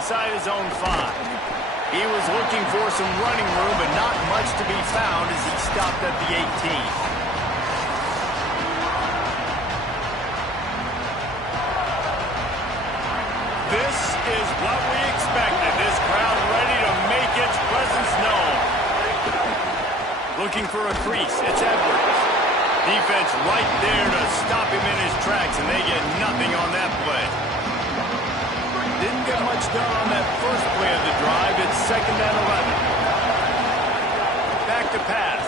inside his own 5. He was looking for some running room, but not much to be found as he stopped at the 18. This is what we expected. This crowd ready to make its presence known. Looking for a crease. It's Edwards. Defense right there to stop him in his tracks, and they get nothing on that play. Didn't get much done on that first play of the drive. It's 2nd and 11. Back to pass.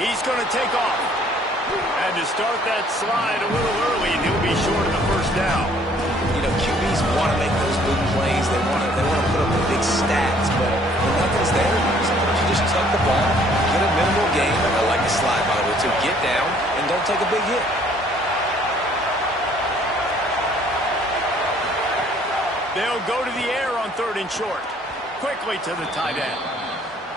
He's going to take off. Had to start that slide a little early, and he'll be short of the first down. You know, QBs want to make those big plays. They want to put up the big stats, but when nothing's there, sometimes you just tuck the ball, get a minimal gain. I like the slide, by the way, too. Get down and don't take a big hit. They'll go to the air on 3rd and short. Quickly to the tight end.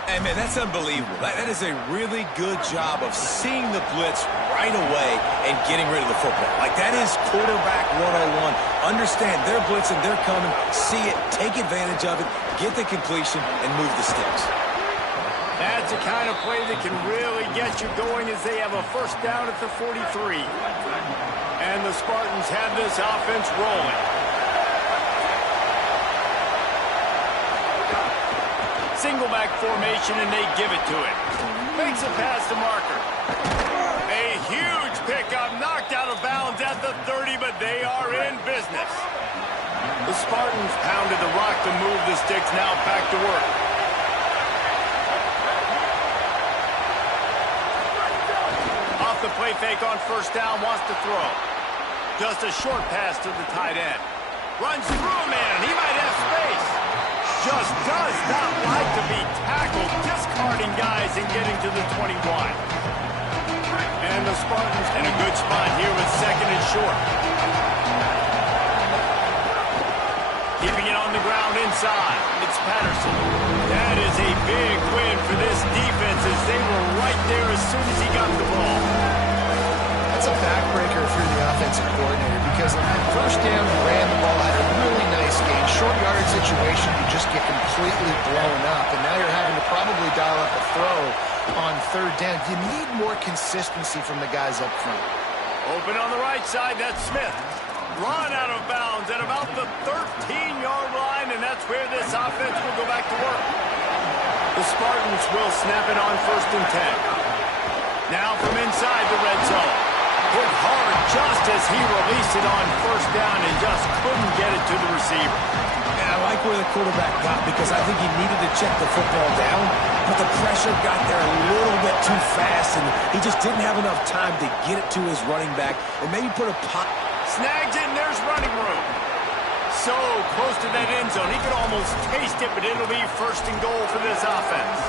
Hey, man, that's unbelievable. That is a really good job of seeing the blitz right away and getting rid of the football. Like, that is quarterback 101. Understand they're blitzing, they're coming, see it, take advantage of it, get the completion, and move the sticks. That's the kind of play that can really get you going as they have a first down at the 43. And the Spartans have this offense rolling. Single back formation, and they give it to him. Makes a pass to Marker. A huge pickup, knocked out of bounds at the 30, but they are in business. The Spartans pounded the rock to move the sticks, now back to work. Off the play fake on first down, wants to throw. Just a short pass to the tight end. Runs through a man, he might have space. Just does not like to be tackled, discarding guys and getting to the 21. And the Spartans in a good spot here with 2nd and short. Keeping it on the ground inside. It's Patterson. That is a big win for this defense as they were right there as soon as he got the ball. That's a backbreaker if you're the offensive coordinator because on that first down, you ran the ball, had a really nice game. Short yardage situation, you just get completely blown up, and now you're having to probably dial up a throw on 3rd down. You need more consistency from the guys up front. Open on the right side, that's Smith. Run out of bounds at about the 13-yard line, and that's where this offense will go back to work. The Spartans will snap it on 1st and 10. Now from inside the red zone. Hit hard just as he released it on 1st down and just couldn't get it to the receiver. And I like where the quarterback got because I think he needed to check the football down, but the pressure got there a little bit too fast, and he just didn't have enough time to get it to his running back and maybe put a pop. Snags it, and there's running room. So close to that end zone. He could almost taste it, but it'll be 1st and goal for this offense.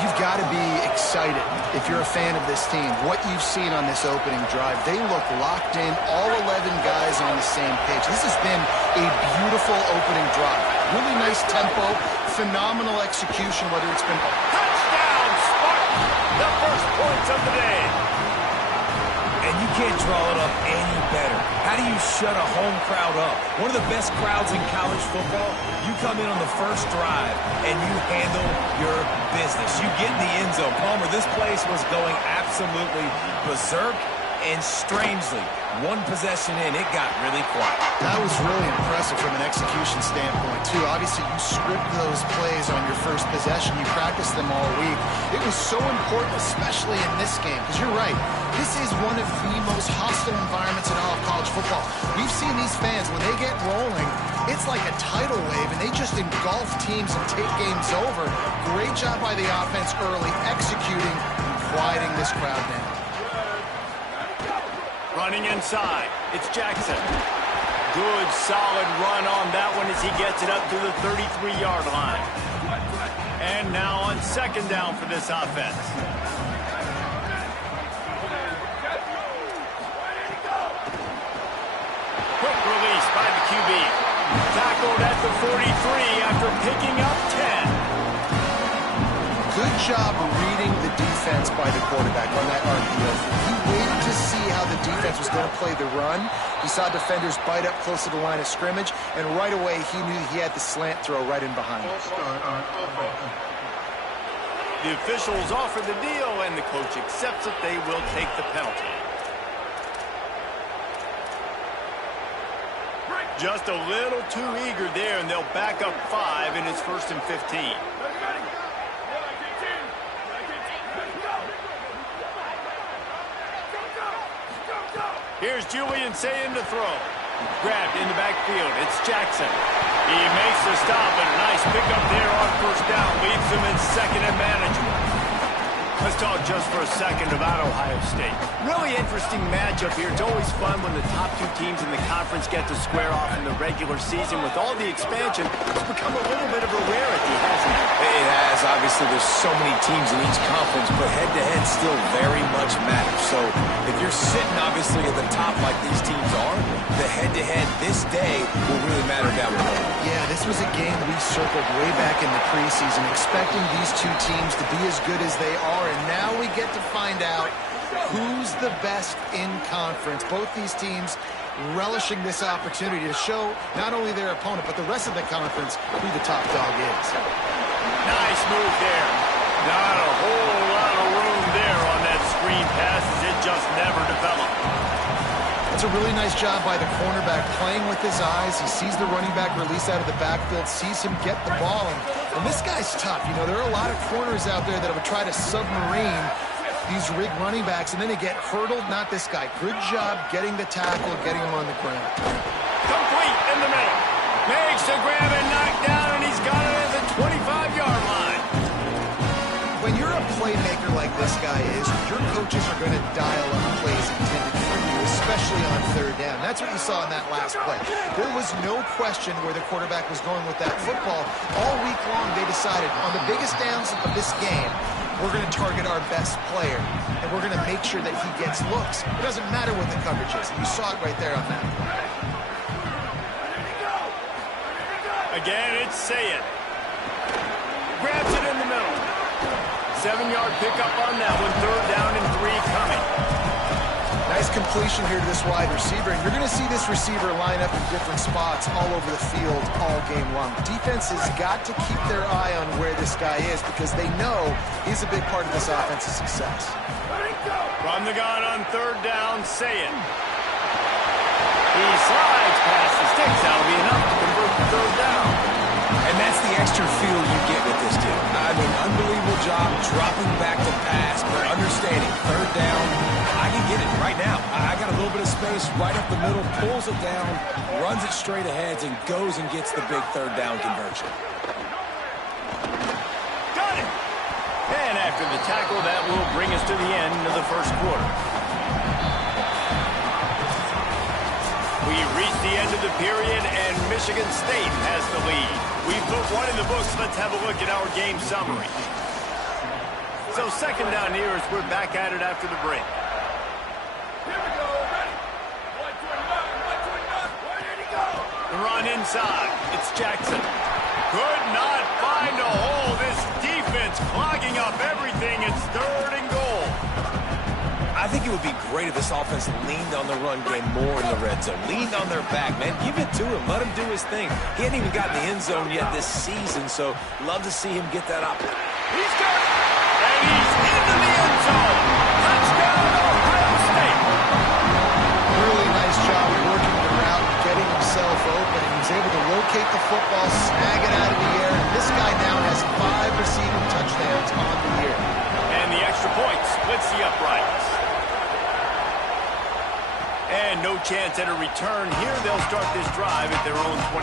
You've got to be excited if you're a fan of this team. What you've seen on this opening drive, they look locked in, all 11 guys on the same page. This has been a beautiful opening drive. Really nice tempo, phenomenal execution, whether it's been... Touchdown, Spartans! The first points of the day. And you can't draw it up any better. How do you shut a home crowd up? One of the best crowds in college football, you come in on the first drive and you handle your business. You get in the end zone. Palmer, this place was going absolutely berserk, and strangely, one possession in, it got really quiet. That was really impressive from an execution standpoint, too. Obviously, you script those plays on your first possession. You practice them all week. It was so important, especially in this game, because you're right. This is one of the most hostile environments in all of college football. We've seen these fans, when they get rolling, it's like a tidal wave, and they just engulf teams and take games over. Great job by the offense early, executing and quieting this crowd down. Running inside, it's Jackson. Good, solid run on that one as he gets it up to the 33-yard line. And now on 2nd down for this offense. Quick release by the QB. Tackled at the 43 after picking up 10. Good job reading the defense by the quarterback on that RPO. He waited to see how the defense was going to play the run. He saw defenders bite up close to the line of scrimmage, and right away he knew he had the slant throw right in behind him. The officials offer the deal, and the coach accepts it. They will take the penalty. Just a little too eager there, and they'll back up 5, and it's 1st and 15. Here's Julian Sayin to throw. Grabbed in the backfield. It's Jackson. He makes the stop, and a nice pickup there on 1st down. Leaves them in 2nd and manageable. Let's talk just for a second about Ohio State. Really interesting matchup here. It's always fun when the top 2 teams in the conference get to square off in the regular season. With all the expansion, it's become a little bit of a rarity, hasn't it? It has. Obviously, there's so many teams in each conference, but head-to-head still very much matters. So if you're sitting, obviously, at the top like these teams are, the head-to-head this day will really matter down the road. Yeah, this was a game we circled way back in the preseason, expecting these 2 teams to be as good as they are, and now we get to find out who's the best in conference. Both these teams relishing this opportunity to show not only their opponent, but the rest of the conference who the top dog is. Nice move there. Not a whole lot of room there on that screen pass, as it just never developed. It's a really nice job by the cornerback playing with his eyes. He sees the running back release out of the backfield, sees him get the ball. And this guy's tough. You know, there are a lot of corners out there that would try to submarine these rigged running backs, and then they get hurdled. Not this guy. Good job getting the tackle, getting him on the ground. Complete in the middle. Makes the grab and knock down, and he's got it at the 25-yard line. When you're a playmaker like this guy is, your coaches are going to dial up plays intended for you, especially on 3rd down. That's what you saw in that last play. There was no question where the quarterback was going with that football. All week long, they decided on the biggest downs of this game, we're going to target our best player, and we're going to make sure that he gets looks. It doesn't matter what the coverage is. You saw it right there on that. Again, it's Sayin. Grabs it in the middle. 7-yard pickup on that one. 3rd down and 3 coming. Nice completion here to this wide receiver, and you're going to see this receiver line up in different spots all over the field all game long. Defense has got to keep their eye on where this guy is, because they know he's a big part of this offense's success. From the gun on 3rd down, Sayin. He slides past the sticks. That'll be enough to convert the 3rd down. And that's the extra feel you get with this dude. I mean, unbelievable job dropping back to pass, but understanding 3rd down, I can get it right now. I got a little bit of space right up the middle, pulls it down, runs it straight ahead, and goes and gets the big 3rd down conversion. Got it! And after the tackle, that will bring us to the end of the 1st quarter. We reach the end of the period, and Michigan State has the lead. We've put 1 in the books. Let's have a look at our game summary. So 2nd down here as we're back at it after the break. Here we go. Ready? 129. Where did he go? The run inside. It's Jackson. Could not find a hole. This defense clogging up everything. It's 3rd and goal. I think it would be great if this offense leaned on the run game more in the red zone. Leaned on their back, man. Give it to him. Let him do his thing. He hadn't even gotten the end zone yet this season, so love to see him get that up. He's got it. And he's into the end zone. Touchdown, Ohio State. Really nice job working the route, getting himself open, and he's able to locate the football, snag it out of the air. And this guy now has 5 receiving touchdowns on the year. And the extra point splits the uprights. And no chance at a return here. They'll start this drive at their own 25.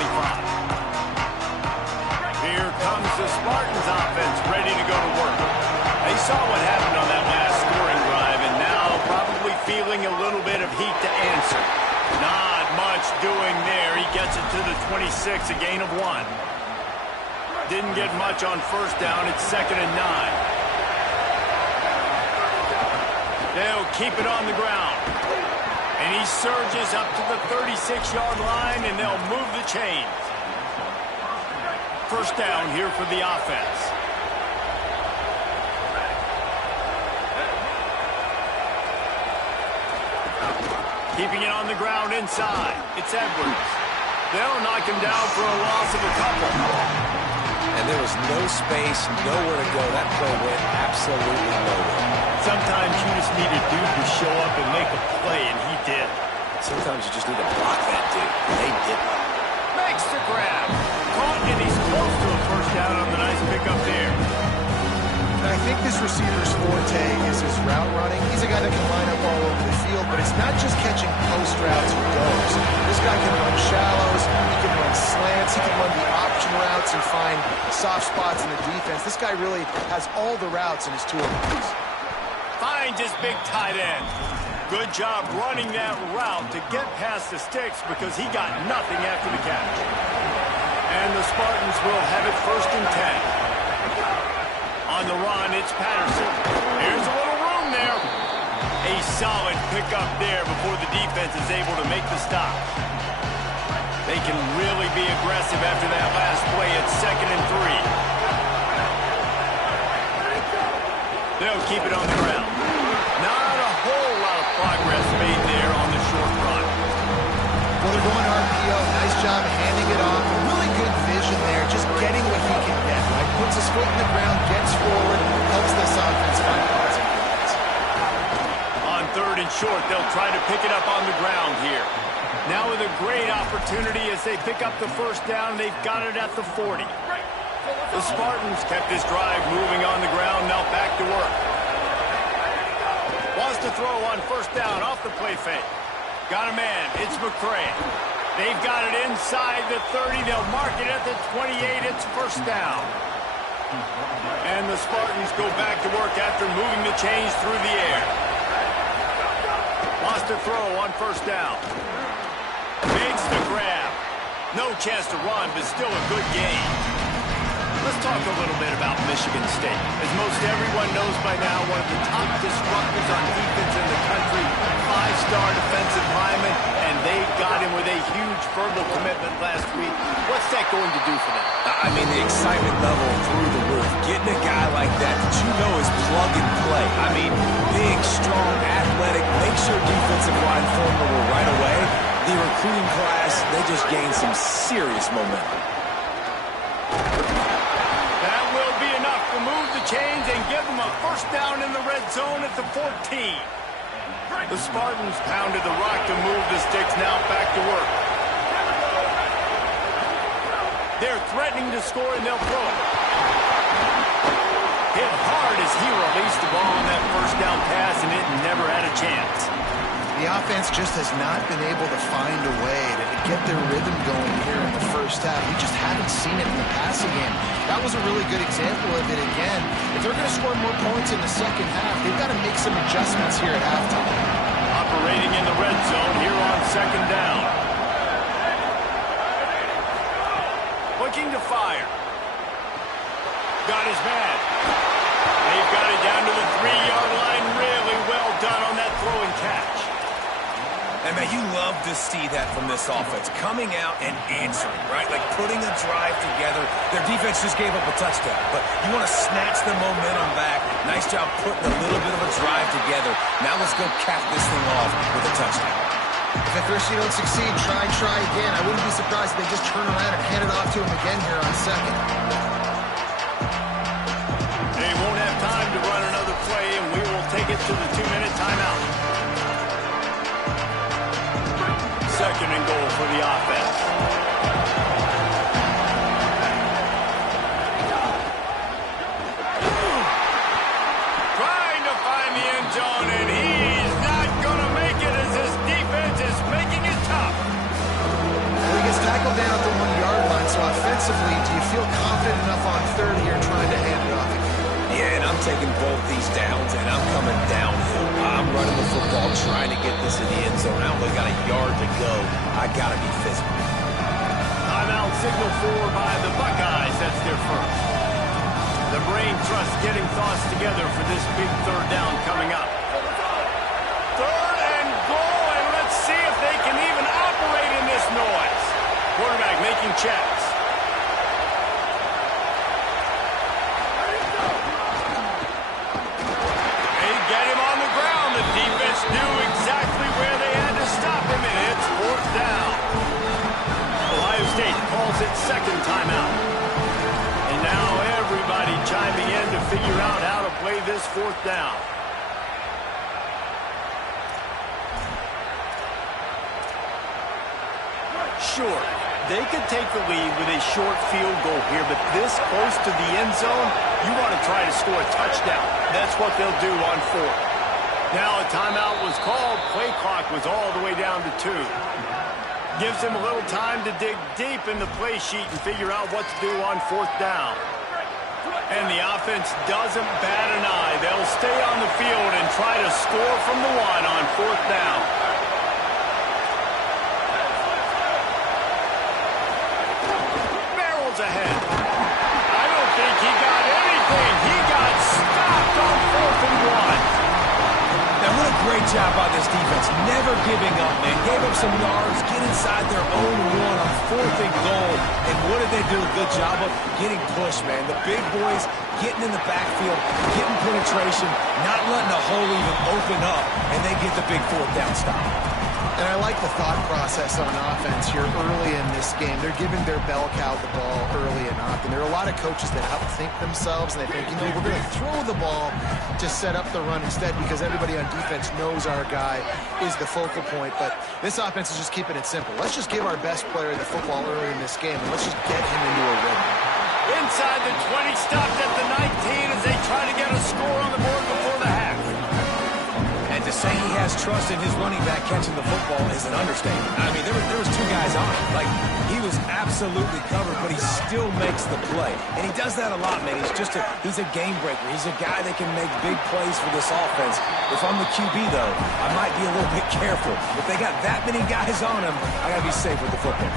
Here comes the Spartans offense ready to go to work. They saw what happened on that last scoring drive, and now probably feeling a little bit of heat to answer. Not much doing there. He gets it to the 26, a gain of 1. Didn't get much on 1st down. It's 2nd and 9. They'll keep it on the ground. And he surges up to the 36-yard line, and they'll move the chains. 1st down here for the offense. Keeping it on the ground inside. It's Edwards. They'll knock him down for a loss of a couple. And there was no space, nowhere to go. That play went absolutely nowhere. Sometimes you just need a dude to show up and make a play, and he did. Sometimes you just need to block that dude. They did that. Makes the grab. Caught, and he's close to a first down on the nice pickup there. I think this receiver's forte is his route running. He's a guy that can line up all over the field, but it's not just catching post routes or goes. This guy can run shallows, he can run slants, he can run the option routes and find soft spots in the defense. This guy really has all the routes in his toolbox. Finds his big tight end. Good job running that route to get past the sticks because he got nothing after the catch. And the Spartans will have it 1st and 10. On the run, it's Patterson. Here's a little room there. A solid pickup there before the defense is able to make the stop. They can really be aggressive after that last play. It's 2nd and 3. They'll keep it on the ground. Not a whole lot of progress made there on the short run. Well, they're going RPO. Nice job handing it off. Really good vision there, just getting what he can get. Right? Puts his foot in the ground, gets forward, helps this offense find positive points. On 3rd and short, they'll try to pick it up on the ground here. Now with a great opportunity as they pick up the first down, they've got it at the 40. The Spartans kept this drive moving on the ground, now back to work. Wants to throw on 1st down off the play fake. Got a man, it's McCray. They've got it inside the 30. They'll mark it at the 28. It's 1st down. And the Spartans go back to work after moving the chains through the air. Wants to throw on 1st down. Makes the grab. No chance to run, but still a good game. Let's talk a little bit about Michigan State. As most everyone knows by now, one of the top disruptors on defense in the country, 5-star defensive lineman, and they got him with a huge verbal commitment last week. What's that going to do for them? I mean, the excitement level through the roof. Getting a guy like that you know is plug and play. I mean, big, strong, athletic, makes your defensive line formidable right away. The recruiting class, they just gained some serious momentum. That will be enough to move the chains and give them a 1st down in the red zone at the 14. The Spartans pounded the rock to move the sticks, now back to work. They're threatening to score, and they'll throw it. Hit hard as he released the ball on that 1st down pass, and it never had a chance. The offense just has not been able to find a way to get their rhythm going here in the 1st half. We just haven't seen it in the passing game. That was a really good example of it again. If they're going to score more points in the 2nd half, they've got to make some adjustments here at halftime. Operating in the red zone here on 2nd down. Looking to fire. Got his man. They've got it down to the 3-yard line. Really well done on that throw and catch. And, man, you love to see that from this offense. Coming out and answering, right? Like putting a drive together. Their defense just gave up a touchdown. But you want to snatch the momentum back. Nice job putting a little bit of a drive together. Now let's go cap this thing off with a touchdown. If at first you don't succeed, try again. I wouldn't be surprised if they just turn around and hand it off to him again here on 2nd. They won't have time to run another play, and we will take it to the 2-minute timeout. 2nd and goal for the offense. Trying to find the end zone, and he's not going to make it as his defense is making it tough. Well, he gets tackled down at the 1-yard line, so offensively, do you feel confident enough on 3rd here trying to hand it off again? Yeah, and I'm taking both these downs, and I'm coming downhill. I'm running the football, trying to get this in the end zone. I only got a yard to go. I got to be physical. Timeout signal for by the Buckeyes. That's their first. The brain trust getting thoughts together for this big 3rd down coming up. 3rd and goal, and let's see if they can even operate in this noise. Quarterback making checks. They get him on the ground. The defense knew exactly where they had to stop. play this fourth down. Sure, they could take the lead with a short field goal here, but this close to the end zone, you want to try to score a touchdown. That's what they'll do on fourth. Now a timeout was called. Play clock was all the way down to 2. Gives them a little time to dig deep in the play sheet and figure out what to do on fourth down. And the offense doesn't bat an eye. They'll stay on the field and try to score from the 1 on fourth down. Barrels ahead. I don't think he got anything. He got stopped on 4th and 1. Now, what a great job by this defense. Never giving up, man. Gave up some yards, get inside their own 1 on 4th and goal. And what did they do a good job of? Getting pushed, man. The big boys getting in the backfield, getting penetration, not letting a hole even open up, and they get the big fourth down stop. And I like the thought process on offense here early in this game. They're giving their bell cow the ball early and often. There are a lot of coaches that outthink themselves, and they think, you know, we're going to throw the ball to set up the run instead because everybody on defense knows our guy is the focal point. But this offense is just keeping it simple. Let's just give our best player the football early in this game, and let's just get him into a rhythm. Inside the 20, stopped at the 19 as they try to get a score on the board before the half. And to say he has trust in his running back catching the football is an understatement. I mean, there was 2 guys on him. Like, he was absolutely covered, but he still makes the play. And he does that a lot, man. He's a game breaker. He's a guy that can make big plays for this offense. If I'm the QB, though, I might be a little bit careful. If they got that many guys on him, I got to be safe with the football.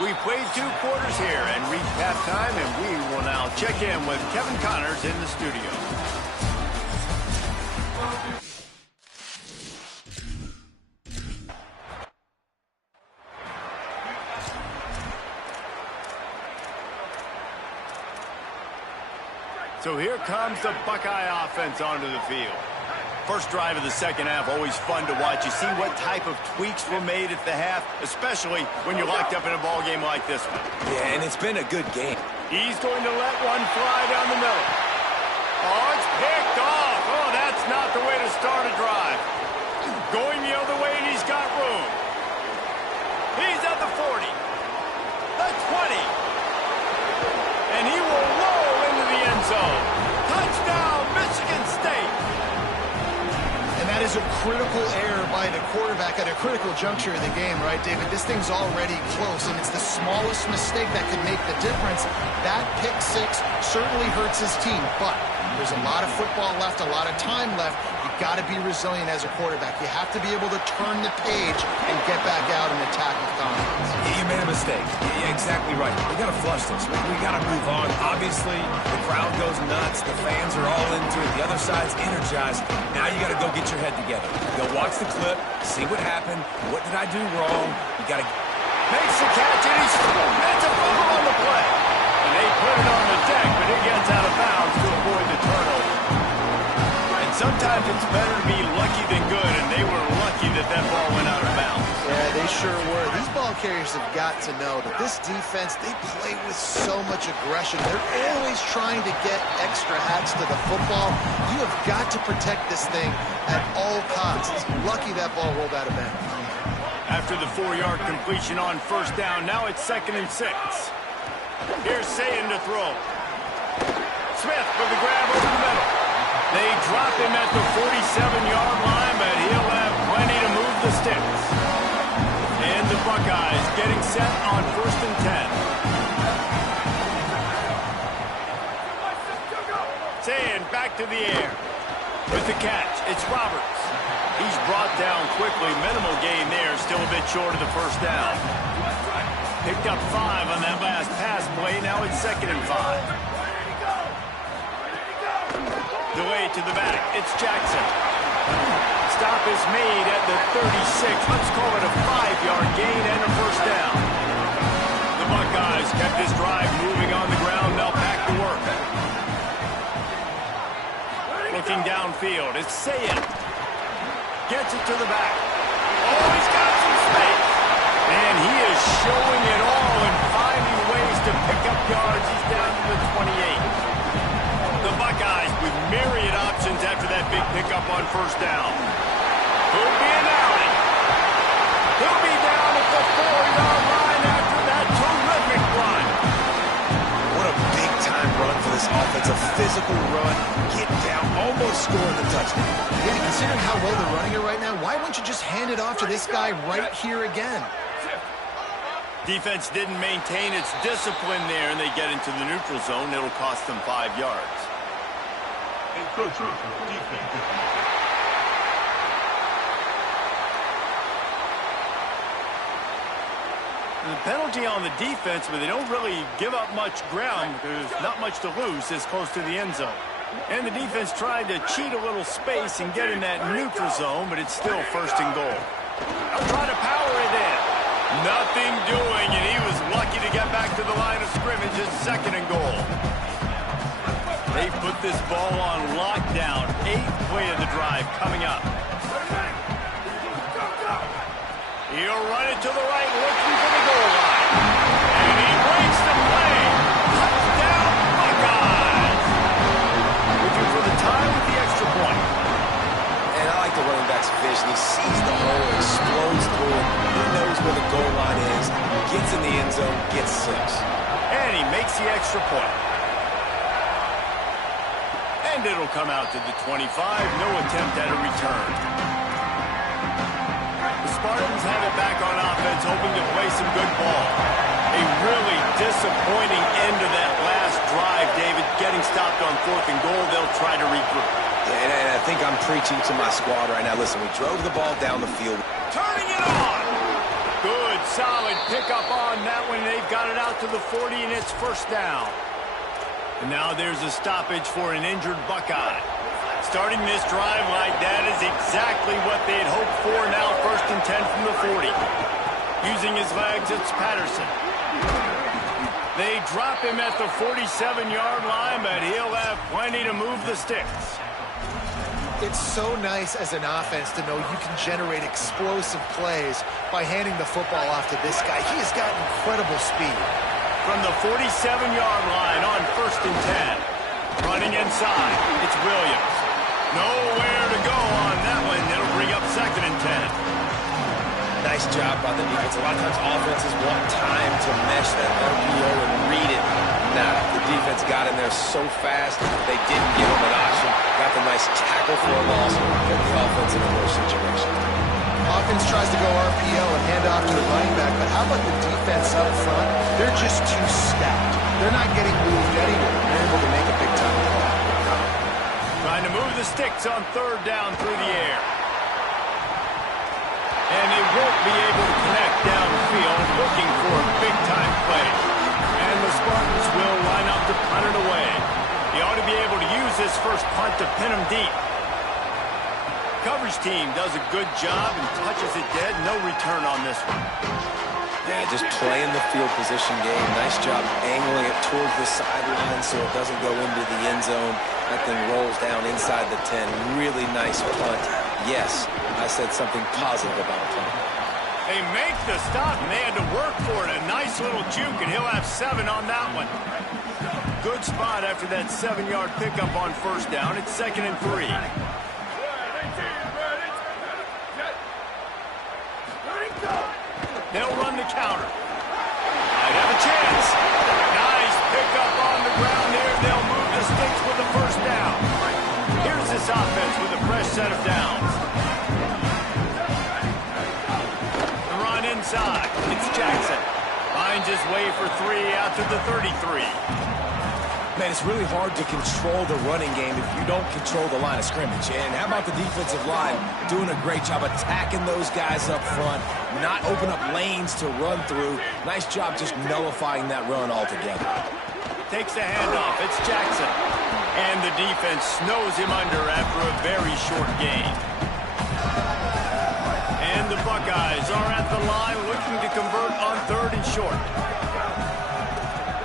We played 2 quarters here and reached halftime, and we will now check in with Kevin Connors in the studio. So here comes the Buckeye offense onto the field. First drive of the second half, always fun to watch. You see what type of tweaks were made at the half, especially when you're locked up in a ball game like this one. Yeah, and it's been a good game. He's going to let one fly down the middle. Oh, it's picked off. Oh, that's not the way to start a drive. Going the other way, and he's got room. He's at the 40, the 20, and he will roll into the end zone. Touchdown, Michigan State. That is a critical error by the quarterback at a critical juncture of the game, right, David? This thing's already close, and it's the smallest mistake that could make the difference. That pick 6 certainly hurts his team, but there's a lot of football left, a lot of time left. You've got to be resilient as a quarterback. You have to be able to turn the page and get back out and attack with confidence. You made a mistake. Yeah, exactly right. We got to flush this. We got to move on. Obviously, the crowd goes nuts. The fans are all into it. The other side's energized. Now you got to go get your head together. Go watch the clip, see what happened. What did I do wrong? You got to... Makes the catch, and he's... That's a fumble on the play. And they put it on the deck, but it gets out of bounds to avoid the turnover. And sometimes it's better to be lucky than good, and they were lucky that that ball went out of bounds. Yeah, they sure were. These ball carriers have got to know that this defense, they play with so much aggression. They're always trying to get extra hats to the football. You have got to protect this thing at all costs. Lucky that ball rolled out of bounds. After the 4-yard completion on first down, now it's 2nd and 6. Here's Sayin to throw. Smith with the grab over the middle. They drop him at the 47-yard line, but he'll have plenty to move the sticks. And the Buckeyes getting set on 1st and 10. Sayin back to the air. With the catch, it's Roberts. He's brought down quickly. Minimal gain there, still a bit short of the first down. Picked up 5 on that last pass play. Now it's 2nd and 5. Delay to the back. It's Jackson. Stop is made at the 36. Let's call it a 5-yard gain and a first down. The Buckeyes kept this drive moving on the ground. Now back to work. Looking downfield. It's Sayed. Gets it to the back. Oh, he's got some space. And he is showing it all and finding ways to pick up yards. He's down to the 28. The Buckeyes with myriad options after that big pickup on first down. Could be an alley. He'll be down at the 4-yard line after that terrific run. What a big-time run for this offense. A physical run, get down, almost scoring the touchdown. Yeah, considering how well they're running it right now, why wouldn't you just hand it off to this guy right here again? Defense didn't maintain its discipline there, and they get into the neutral zone. It'll cost them 5 yards. The penalty on the defense, but they don't really give up much ground because not much to lose this close to the end zone. And the defense tried to cheat a little space and get in that neutral zone, but it's still first and goal. They'll try to power it in. Nothing doing, and he was lucky to get back to the line of scrimmage at second and goal. They put this ball on lockdown. 8th play of the drive coming up. He'll run it to the right, looking for the goal line. And he breaks the play. Touchdown, Buckeyes. Looking for the tie with the extra point. And I like the running back's vision. He sees the hole, explodes through it. He knows where the goal line is, gets in the end zone, gets 6. And he makes the extra point. And it'll come out to the 25. No attempt at a return. The Spartans have it back on offense, hoping to play some good ball. A really disappointing end to that last drive, David. Getting stopped on 4th and goal, they'll try to regroup. And I think I'm preaching to my squad right now. Listen, we drove the ball down the field. Turning it on. Good, solid pickup on that one. They've got it out to the 40, and it's first down. And now there's a stoppage for an injured Buckeye. Starting this drive like that is exactly what they had hoped for. Now 1st and 10 from the 40. Using his legs, it's Patterson. They drop him at the 47-yard line, but he'll have plenty to move the sticks. It's so nice as an offense to know you can generate explosive plays by handing the football off to this guy. He has got incredible speed. From the 47-yard line on 1st and 10. Running inside, it's Williams. Nowhere to go on that one. It'll bring up 2nd and 10. Nice job by the defense. A lot of times offenses want time to mesh that RPO and read it. Nah, the defense got in there so fast, they didn't give him an option. Got the nice tackle for a loss, put the offense in a worse situation. Offense tries to go RPO and hand off to the running back, but how about the defense up front? They're just too stout. They're not getting moved anywhere. They're able to make a big-time play. Trying to move the sticks on 3rd down through the air. And they won't be able to connect downfield, looking for a big-time play. And the Spartans will line up to punt it away. He ought to be able to use this first punt to pin him deep. Coverage team does a good job and touches it dead. No return on this one. Yeah, just playing the field position game. Nice job angling it towards the sideline so it doesn't go into the end zone. That thing rolls down inside the 10. Really nice punt. Yes, I said something positive about punt. They make the stop, and they had to work for it. A nice little juke, and he'll have 7 on that one. Good spot after that 7-yard pickup on 1st down. It's 2nd and 3. They'll run the counter. Might have a chance. Nice pickup on the ground here. They'll move the sticks with the first down. Here's this offense with a fresh set of downs. The run inside. It's Jackson. Finds his way for 3 out to the 33. Man, it's really hard to control the running game if you don't control the line of scrimmage. And how about the defensive line doing a great job attacking those guys up front, not open up lanes to run through. Nice job just nullifying that run altogether. Takes the handoff. It's Jackson. And the defense snows him under after a very short gain. And the Buckeyes are at the line looking to convert on 3rd and short.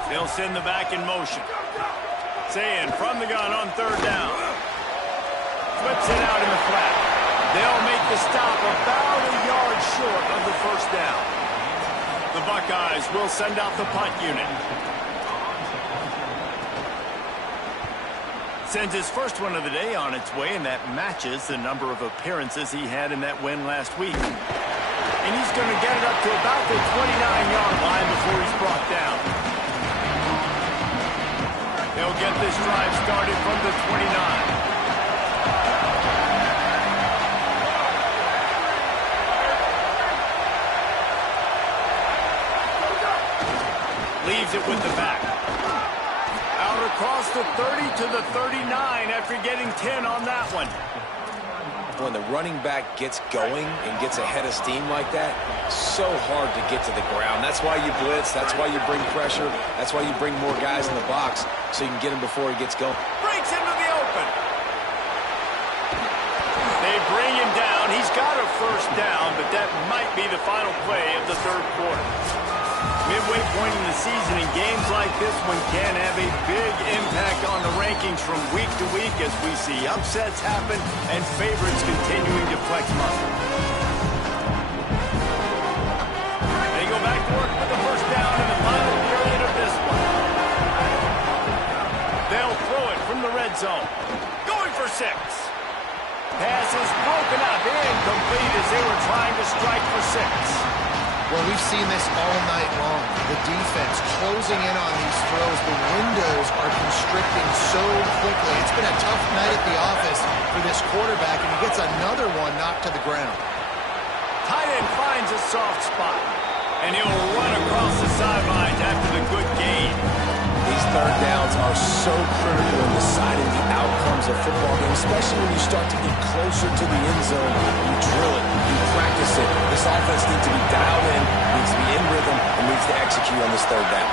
They'll send the back in motion. Saying from the gun on 3rd down. Flips it out in the flat. They'll make the stop about a yard short of the 1st down. The Buckeyes will send out the punt unit. Sends his first one of the day on its way, and that matches the number of appearances he had in that win last week. And he's going to get it up to about the 29-yard line before he's brought down. They'll get this drive started from the 29. Leaves it with the back. Out across the 30 to the 39 after getting 10 on that one. When the running back gets going and gets ahead of steam like that, so hard to get to the ground. That's why you blitz. That's why you bring pressure. That's why you bring more guys in the box so you can get him before he gets going. Breaks into the open. They bring him down. He's got a 1st down, but that might be the final play of the 3rd quarter. Midway point in the season, and games like this one can have a big impact on the rankings from week to week as we see upsets happen and favorites continuing to flex muscle. They go back to work with the 1st down in the final period of this one. They'll throw it from the red zone. Going for 6. Pass is broken up, incomplete as they were trying to strike for 6. Well, we've seen this all night long. The defense closing in on these throws. The windows are constricting so quickly. It's been a tough night at the office for this quarterback, and he gets another one knocked to the ground. Tight end finds a soft spot, and he'll run across the sidelines after the good gain. These 3rd downs are so critical in deciding the outcomes of football games, especially when you start to get closer to the end zone. You drill it, you practice it. This offense needs to be dialed in, needs to be in rhythm, and needs to execute on this 3rd down.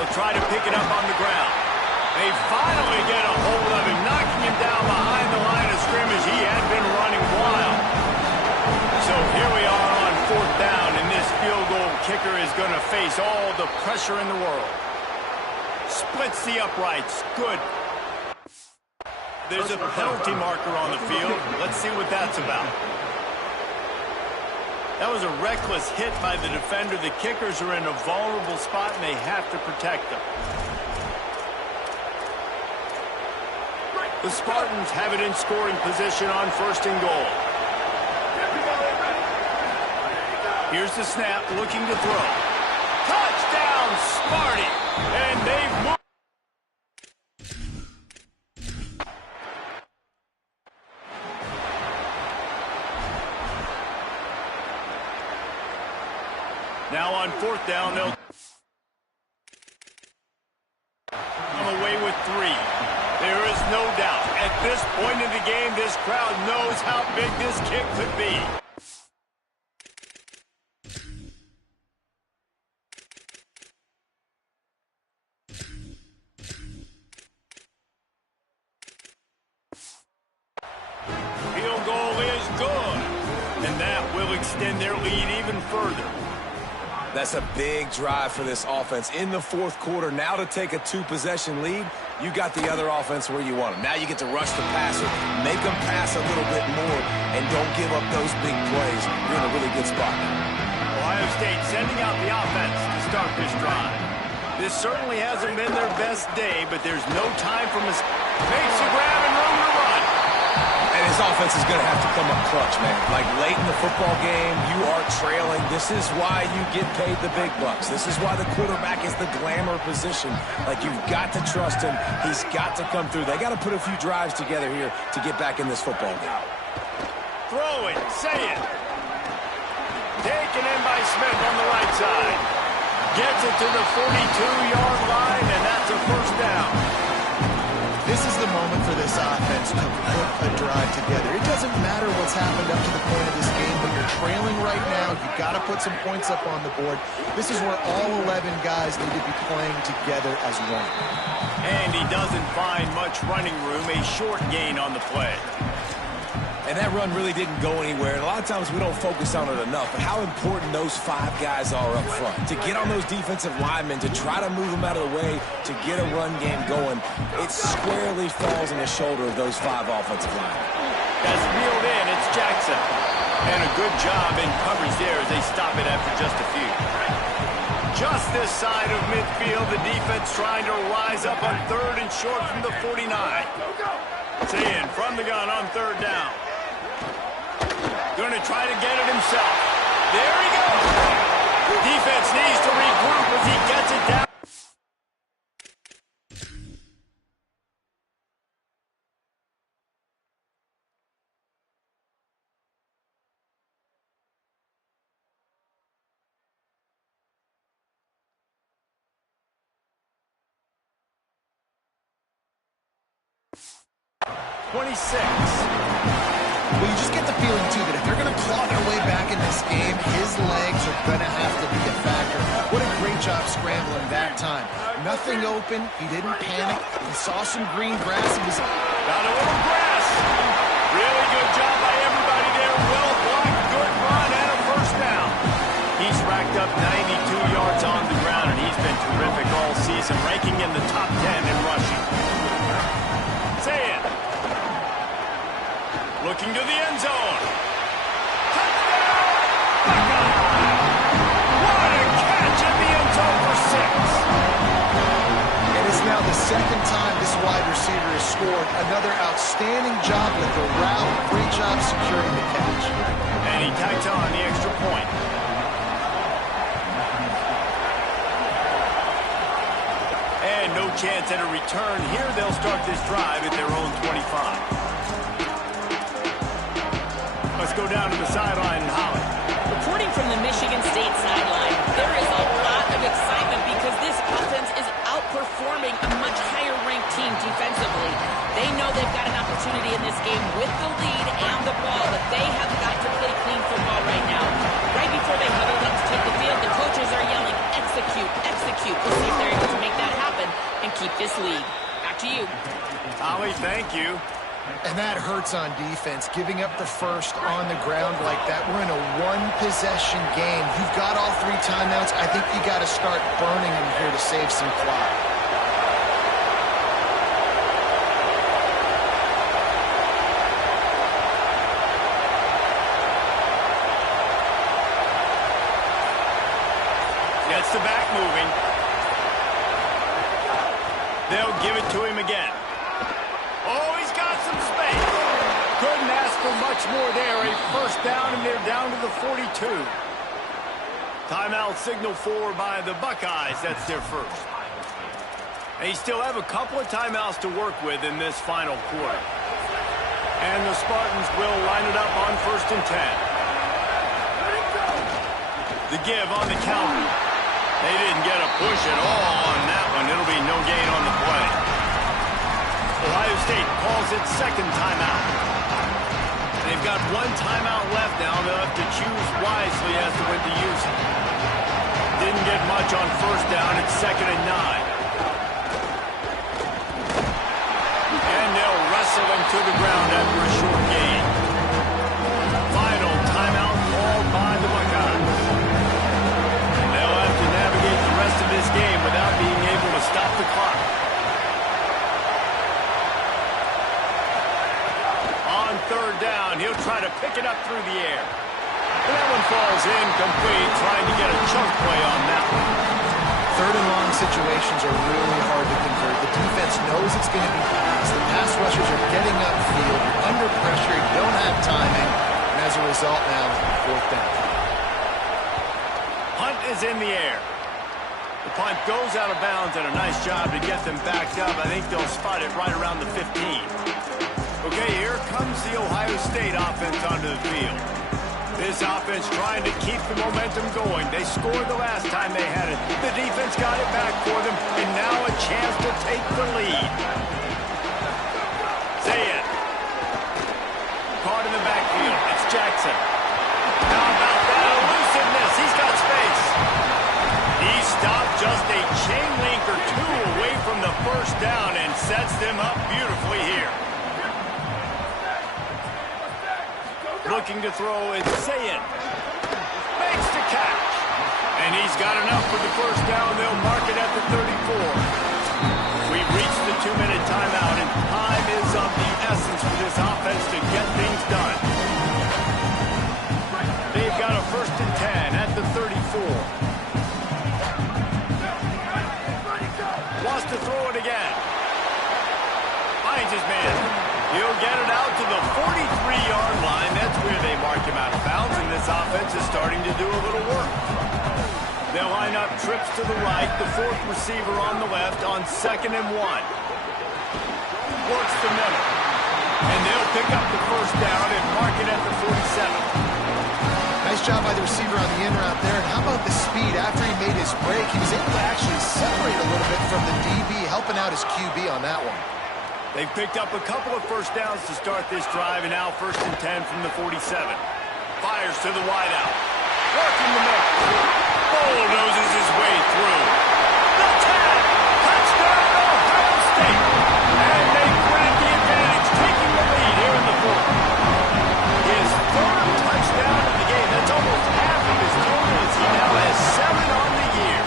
They'll try to pick it up on the ground. They finally get a hold of him, knocking him down behind the line of scrimmage. He had been running wild. So here we are on 4th down, and this field goal kicker is going to face all the pressure in the world. Splits the uprights. Good. There's a penalty marker on the field. Let's see what that's about. That was a reckless hit by the defender. The kickers are in a vulnerable spot, and they have to protect them. The Spartans have it in scoring position on 1st and goal. Here's the snap, looking to throw. Touchdown, Sparty! And they've moved. Now on 4th down, they'll come away with 3. There is no doubt. At this point in the game, this crowd knows how big this kick could be. Field goal is good, and that will extend their lead even further. That's a big drive for this offense in the 4th quarter. Now to take a 2-possession lead, you got the other offense where you want them. Now you get to rush the passer, make them pass a little bit more, and don't give up those big plays. You're in a really good spot now. Ohio State sending out the offense to start this drive. This certainly hasn't been their best day, but there's no time for mistakes. Makes a grab and room to run. And his offense is going to have to come up clutch, man. Like late in the football game, you are trailing. This is why you get paid the big bucks. This is why the quarterback is the glamour position. Like, you've got to trust him. He's got to come through. They got to put a few drives together here to get back in this football game. Throw it. Say it. Taken in by Smith on the right side. Gets it to the 42-yard line, and that's a 1st down. This is the moment for this offense to put a drive together. It doesn't matter what's happened up to the point of this game, but you're trailing right now. You've got to put some points up on the board. This is where all 11 guys need to be playing together as one. And he doesn't find much running room, a short gain on the play. And that run really didn't go anywhere. And a lot of times we don't focus on it enough. But how important those 5 guys are up front. To get on those defensive linemen, to try to move them out of the way, to get a run game going, it squarely falls on the shoulder of those 5 offensive linemen. That's reeled in. It's Jackson. And a good job in coverage there as they stop it after just a few. Just this side of midfield, the defense trying to rise up on 3rd and short from the 49. Sayin from the gun on 3rd down. Going to try to get it himself. There he goes. The defense needs to regroup as he gets it down. Well, you just get the feeling, too, that if they're going to claw their way back in this game, his legs are going to have to be a factor. What a great job scrambling that time. Nothing open. He didn't panic. He saw some green grass. He was... Got a little grass. Really good job by everybody there. Well blocked, good run, and a first down. He's racked up 92 yards on the ground, and he's been terrific all season, ranking in the top 10 in rushing. Sayin. Looking to the end zone. Touchdown! Buckeye! What a catch in the end zone for 6. And it's now the 2nd time this wide receiver has scored. Another outstanding job with the route. Great job securing the catch. And he tacks on the extra point. And no chance at a return. Here they'll start this drive at their own 25. Let's go down to the sideline and Holly. Reporting from the Michigan State sideline, there is a lot of excitement because this offense is outperforming a much higher-ranked team defensively. They know they've got an opportunity in this game with the lead and the ball, but they have got to play clean football right now. Right before they huddled up to take the field, the coaches are yelling, execute, execute. We'll see if they're able to make that happen and keep this lead. Back to you. Holly, thank you. And that hurts on defense, giving up the first on the ground like that. We're in a one-possession game. You've got all 3 timeouts. I think you got to start burning them here to save some clock. Gets the back moving. They'll give it to him again. Oh, he's got some space. Couldn't ask for much more there. A first down, and they're down to the 42. Timeout signal for by the Buckeyes. That's their first. They still have a couple of timeouts to work with in this final quarter. And the Spartans will line it up on 1st and 10. The give on the counter. They didn't get a push at all on that one. It'll be no gain on the play. Ohio State calls it 2nd timeout. They've got 1 timeout left now. They'll have to choose wisely as to when to use it. Didn't get much on 1st down. It's 2nd and 9. And they'll wrestle him to the ground after a short gain. Final timeout called by the Buckeyes. They'll have to navigate the rest of this game without being able to stop the clock. On 3rd down, he'll try to pick it up through the air. And that one falls incomplete, trying to get a chunk play on that one. 3rd and long situations are really hard to convert. The defense knows it's going to be passed. The pass rushers are getting upfield. You're under pressure. You don't have timing. And as a result now, 4th down. Hunt is in the air. The punt goes out of bounds, and a nice job to get them backed up. I think they'll spot it right around the 15. Okay, here comes the Ohio State offense onto the field. This offense trying to keep the momentum going. They scored the last time they had it. The defense got it back for them, and now a chance to take the lead. link or two away from the first down and sets them up beautifully here. Looking to throw, it's Sayin. Makes the catch. And he's got enough for the first down. They'll mark it at the 34. We've reached the 2-minute timeout, and time is of the essence for this offense to get things done. They've got a 1st and 10 at the 34. Wants to throw it again. Finds his man. He'll get it out to the 43-yard line. That's where they mark him out of bounds, and this offense is starting to do a little work. They'll line up trips to the right, the 4th receiver on the left on 2nd and 1. Works the middle. And they'll pick up the first down and mark it at the 47. Nice job by the receiver on the in route there. And how about the speed? After he made his break, he was able to actually separate a little bit from the DB, helping out his QB on that one. They've picked up a couple of first downs to start this drive, and now 1st and 10 from the 47. Fires to the wideout. Working the middle. Bulldozes his way through. The tag! Touchdown, Ohio State! And they grab the advantage, taking the lead here in the 4th. His 3rd touchdown of the game. That's almost half of his total as he now has 7 on the year.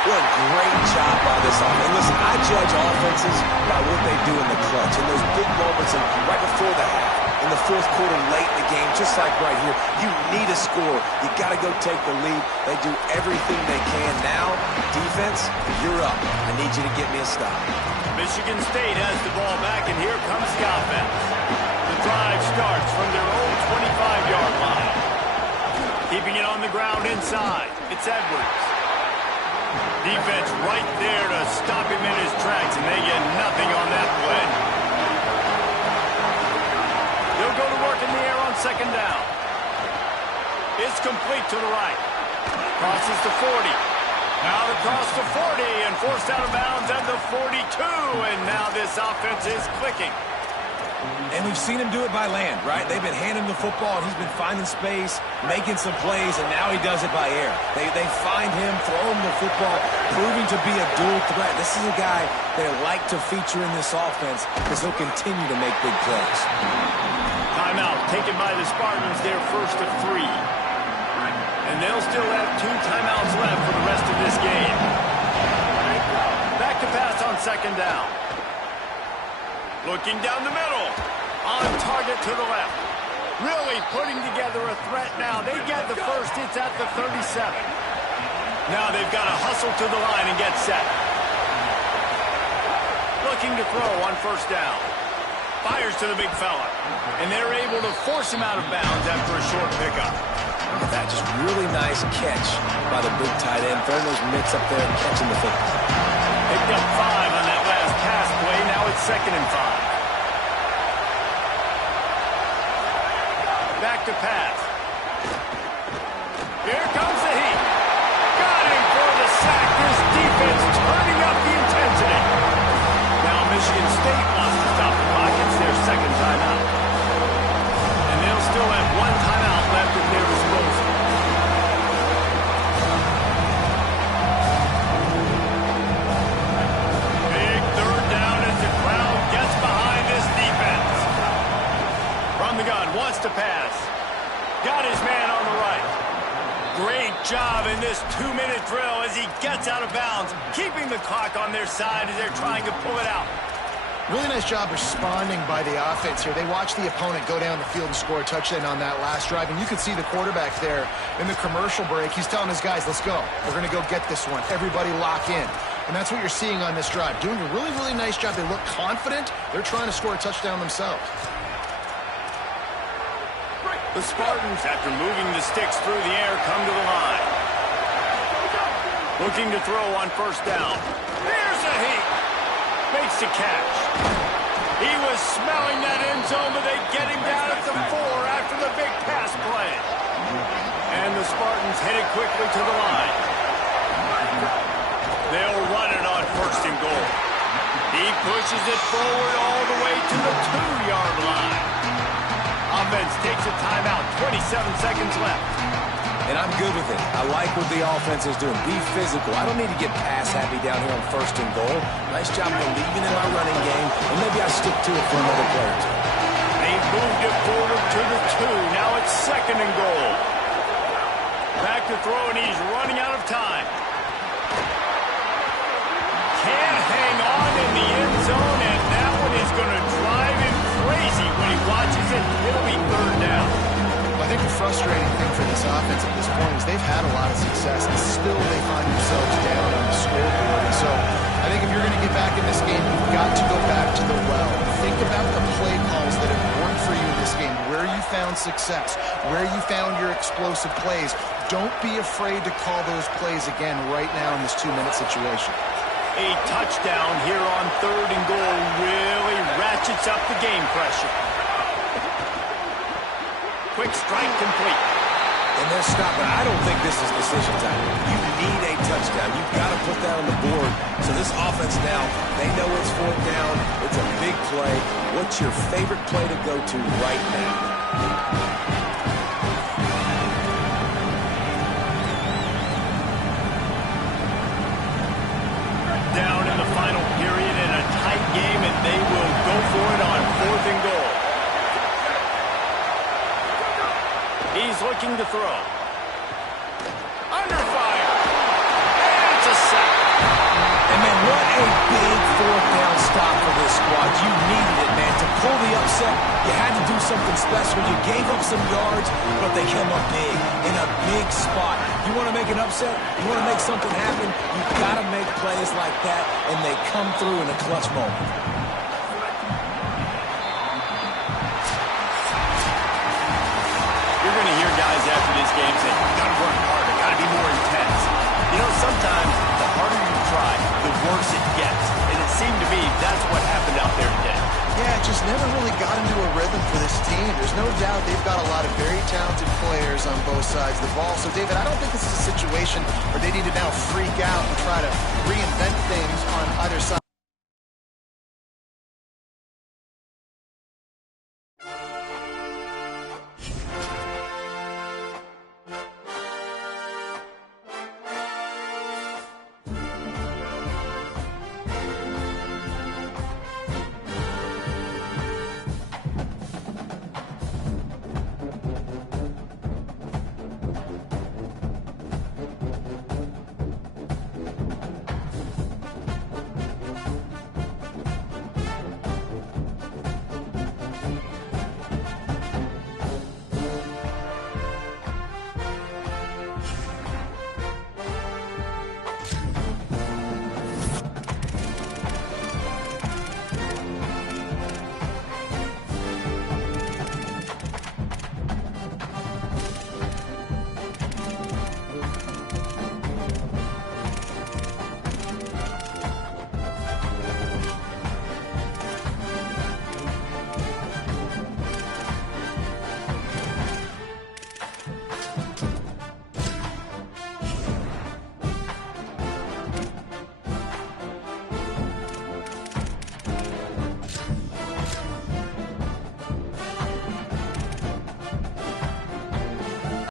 What a great job by this offense. Listen, I judge offenses by what they do in the clutch. In those big moments right before the half, in the 4th quarter, late in the game, just like right here, you need a score. You got to go take the lead. They do everything they can. Now, defense, you're up. I need you to get me a stop. Michigan State has the ball back, and here comes the offense. The drive starts from their own 25-yard line. Keeping it on the ground inside. It's Edwards. Defense right there to stop him in his tracks, and they get nothing on that play. They'll go to work in the air on 2nd down. It's complete to the right. Crosses the 40. Now across the 40 and forced out of bounds at the 42, and now this offense is clicking. And we've seen him do it by land, right? They've been handing him the football, and he's been finding space, making some plays, and now he does it by air. They find him, throw him the football, proving to be a dual threat. This is a guy they like to feature in this offense because he'll continue to make big plays. Timeout taken by the Spartans, their 1st of 3. And they'll still have 2 timeouts left for the rest of this game. Back to pass on 2nd down. Looking down the middle. On target to the left. Really putting together a threat now. They get the first. It's at the 37. Now they've got to hustle to the line and get set. Looking to throw on 1st down. Fires to the big fella. And they're able to force him out of bounds after a short pickup. That just really nice catch by the big tight end. Throwing those mitts up there and catching the football. Picked up 5 on that last pass play. Now it's 2nd and 5. Back to pass. Here comes the heat. Got him for the sack. This defense turning up the intensity. Now Michigan State wants to stop the clock. It's their 2nd timeout. And they'll still have 1 timeout left at their disposal. Big 3rd down as the crowd gets behind this defense. From the gun, wants to pass. Got his man on the right. Great job in this 2-minute drill as he gets out of bounds, keeping the clock on their side as they're trying to pull it out. Really nice job responding by the offense here. They watched the opponent go down the field and score a touchdown on that last drive, and you could see the quarterback there in the commercial break. He's telling his guys, let's go. We're going to go get this one. Everybody lock in. And that's what you're seeing on this drive. Doing a really, really nice job. They look confident. They're trying to score a touchdown themselves. The Spartans, after moving the sticks through the air, come to the line. Looking to throw on 1st down. Here's a heat. Makes the catch. He was smelling that end zone, but they get him down at the 4 after the big pass play. And the Spartans headed quickly to the line. They'll run it on 1st and goal. He pushes it forward all the way to the 2-yard line. Offense takes a timeout, 27 seconds left. And I'm good with it. I like what the offense is doing. Be physical. I don't need to get pass happy down here on 1st and goal. Nice job believing in my running game, and maybe I stick to it for another player. They moved it forward to the 2. Now it's 2nd and goal. Back to throw, and he's running out of time. Can't hang on in the end zone, and that one is going to drive him crazy when he watches it. It'll be 3rd down. I think the frustrating thing for this offense at this point is they've had a lot of success, and still they find themselves down on the scoreboard. And so I think if you're going to get back in this game, you've got to go back to the well. Think about the play calls that have worked for you in this game, where you found success, where you found your explosive plays. Don't be afraid to call those plays again right now in this 2-minute situation. A touchdown here on 3rd and goal really ratchets up the game pressure. Quick strike complete. And they're stopping. I don't think this is decision time. You need a touchdown. You've got to put that on the board. So this offense now, they know it's 4th down. It's a big play. What's your favorite play to go to right now? Down in the final period in a tight game, and they will go for it on 4th and goal. He's looking to throw. Under fire. And it's a sack. And, man, what a big 4th down stop for this squad. You needed it, man. To pull the upset, you had to do something special. You gave up some yards, but they come up big in a big spot. You want to make an upset? You want to make something happen? You've got to make plays like that, and they come through in a clutch moment. You're going to hear guys after this game say, got to work harder, got to be more intense. You know, sometimes the harder you try, the worse it gets. And it seemed to me that's what happened out there today. Yeah, it just never really got into a rhythm for this team. There's no doubt they've got a lot of very talented players on both sides of the ball. So, David, I don't think this is a situation where they need to now freak out